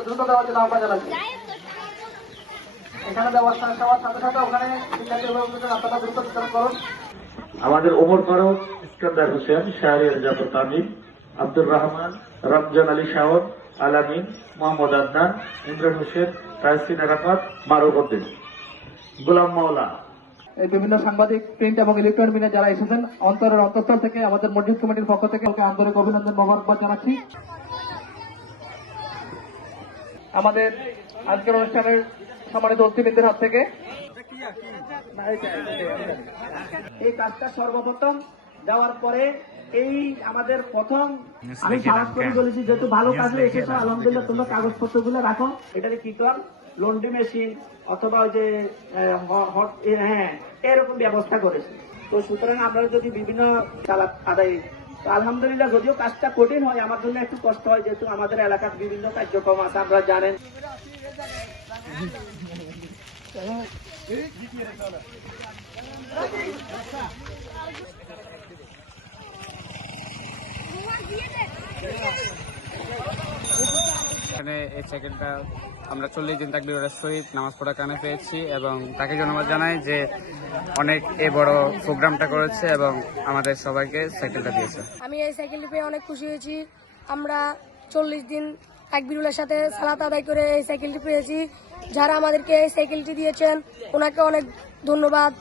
একটু দ্রুত দেওয়ার জন্য আহ্বান জানাচ্ছি। এখানে ব্যবস্থা সবার সাথে সাথে ওখানে শিক্ষার্থী অভিভাবকদের আপনারা দ্রুত বিতরণ করুন। আমাদের ওমর ফারুক, ইস্কান্দার হোসেন, শাহরিয়ার জাফর তামিম, আব্দুর রহমান, রমজান আলী শাওন, আলামিন, মোহাম্মদ আদনান, ইমরান হোসেন, তাহসিন আরাফাত, মারুফ উদ্দিন, গোলাম মাওলা। এই বিভিন্ন সাংবাদিক, প্রিন্ট এবং ইলেকট্রনিক মিডিয়া যারা এসেছেন, অন্তরের অন্তঃস্থল থেকে আমাদের মসজিদ কমিটির পক্ষ থেকে ওকে আন্তরিক অভিনন্দন মোবারকবাদ জানাচ্ছি। আমাদের আজকের অনুষ্ঠানের সম্মানিত অতিথিবৃন্দের হাত থেকে এই কাজটা সর্বপ্রথম দেওয়ার পরে এই আমাদের প্রথম আমি সাহস করে বলেছি, যেহেতু ভালো কাজে এসেছো আলহামদুলিল্লাহ, তোমরা কাগজপত্র গুলো রাখো। এটাকে কি কর, লন্ড্রি মেশিন অথবা ওই যে হ্যাঁ এরকম ব্যবস্থা করেছে। তো সুতরাং আমরা যদি বিভিন্ন চালাক আদায়, তো আলহামদুলিল্লাহ, যদিও কাজটা কঠিন হয়, আমার জন্য একটু কষ্ট হয়, যেহেতু আমাদের এলাকার বিভিন্ন কার্যক্রম আছে, আপনারা জানেন। এখানে এই সাইকেলটা আমরা 40 দিন তাকবীরের সহিত নামাজ পড়া কানে পেয়েছি এবং তাকে ধন্যবাদ জানাই যে অনেক বড় প্রোগ্রামটা করেছে এবং আমাদের সবাইকে সাইকেলটা দিয়েছে। আমি এই সাইকেলটি পেয়ে অনেক খুশি হয়েছি। আমরা 40 দিন তাকবীরের সাথে সালাত আদায় করে এই সাইকেলটি পেয়েছি। যারা আমাদেরকে এই সাইকেলটি দিয়েছেন ওনাকে অনেক ধন্যবাদ।